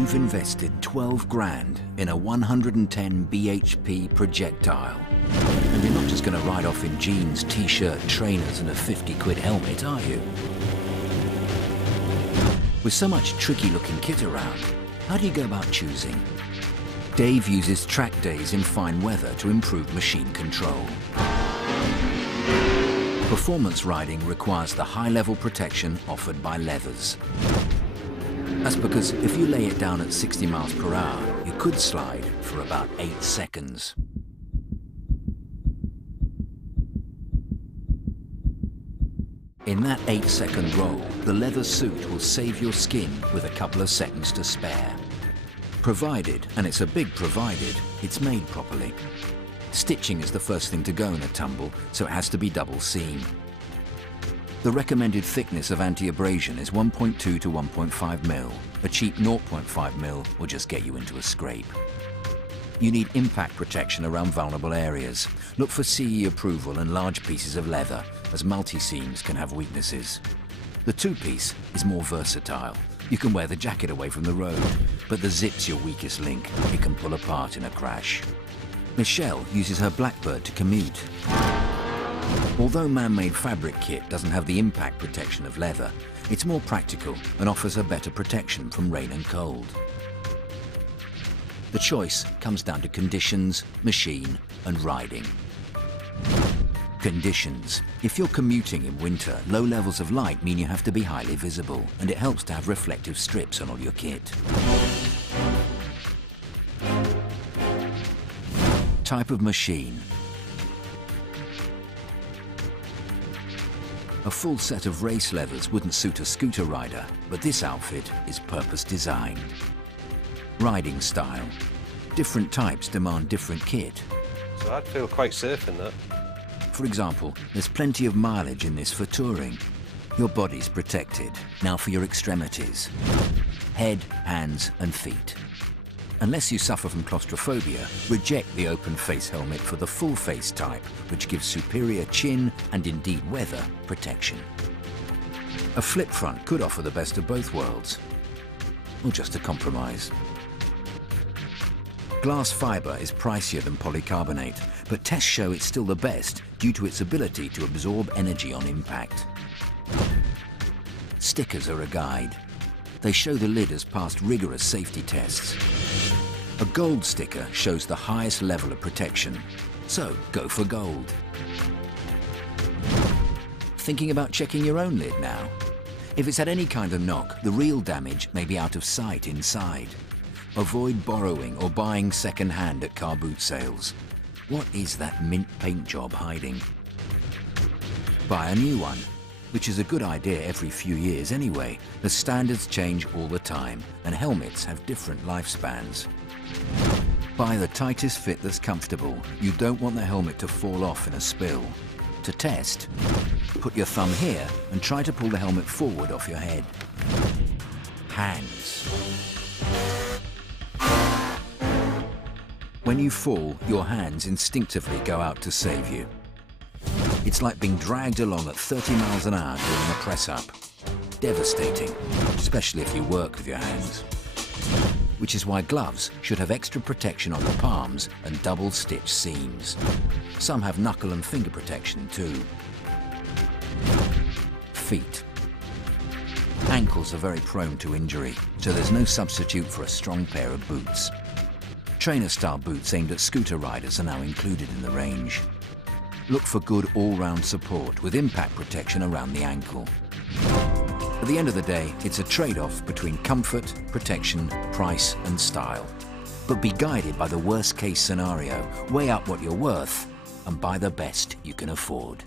You've invested 12 grand in a 110 bhp projectile. And you're not just going to ride off in jeans, t-shirt, trainers and a 50 quid helmet, are you? With so much tricky-looking kit around, how do you go about choosing? Dave uses track days in fine weather to improve machine control. Performance riding requires the high-level protection offered by leathers. That's because if you lay it down at 60 miles per hour, you could slide for about 8 seconds. In that 8-second roll, the leather suit will save your skin with a couple of seconds to spare. Provided, and it's a big provided, it's made properly. Stitching is the first thing to go in a tumble, so it has to be double seam. The recommended thickness of anti-abrasion is 1.2 to 1.5 mil. A cheap 0.5 mil will just get you into a scrape. You need impact protection around vulnerable areas. Look for CE approval and large pieces of leather, as multi-seams can have weaknesses. The two-piece is more versatile. You can wear the jacket away from the road, but the zip's your weakest link. It can pull apart in a crash. Michelle uses her Blackbird to commute. Although man-made fabric kit doesn't have the impact protection of leather, it's more practical and offers a better protection from rain and cold. The choice comes down to conditions, machine and riding. Conditions. If you're commuting in winter, low levels of light mean you have to be highly visible, and it helps to have reflective strips on all your kit. Type of machine. A full set of race leathers wouldn't suit a scooter rider, but this outfit is purpose designed. Riding style. Different types demand different kit. So I'd feel quite safe in that. For example, there's plenty of mileage in this for touring. Your body's protected. Now for your extremities. Head, hands and feet. Unless you suffer from claustrophobia, reject the open face helmet for the full face type, which gives superior chin and indeed weather protection. A flip front could offer the best of both worlds, or just a compromise. Glass fibre is pricier than polycarbonate, but tests show it's still the best due to its ability to absorb energy on impact. Stickers are a guide. They show the lid has passed rigorous safety tests. A gold sticker shows the highest level of protection, so go for gold. Thinking about checking your own lid now? If it's had any kind of knock, the real damage may be out of sight inside. Avoid borrowing or buying second-hand at car boot sales. What is that mint paint job hiding? Buy a new one, which is a good idea every few years anyway. The standards change all the time, and helmets have different lifespans. Buy the tightest fit that's comfortable. You don't want the helmet to fall off in a spill. To test, put your thumb here and try to pull the helmet forward off your head. Hands. When you fall, your hands instinctively go out to save you. It's like being dragged along at 30 miles an hour doing a press-up. Devastating, especially if you work with your hands. Which is why gloves should have extra protection on the palms and double-stitched seams. Some have knuckle and finger protection too. Feet. Ankles are very prone to injury, so there's no substitute for a strong pair of boots. Trainer-style boots aimed at scooter riders are now included in the range. Look for good all-round support with impact protection around the ankle. At the end of the day, it's a trade-off between comfort, protection, price and style. But be guided by the worst-case scenario, weigh up what you're worth and buy the best you can afford.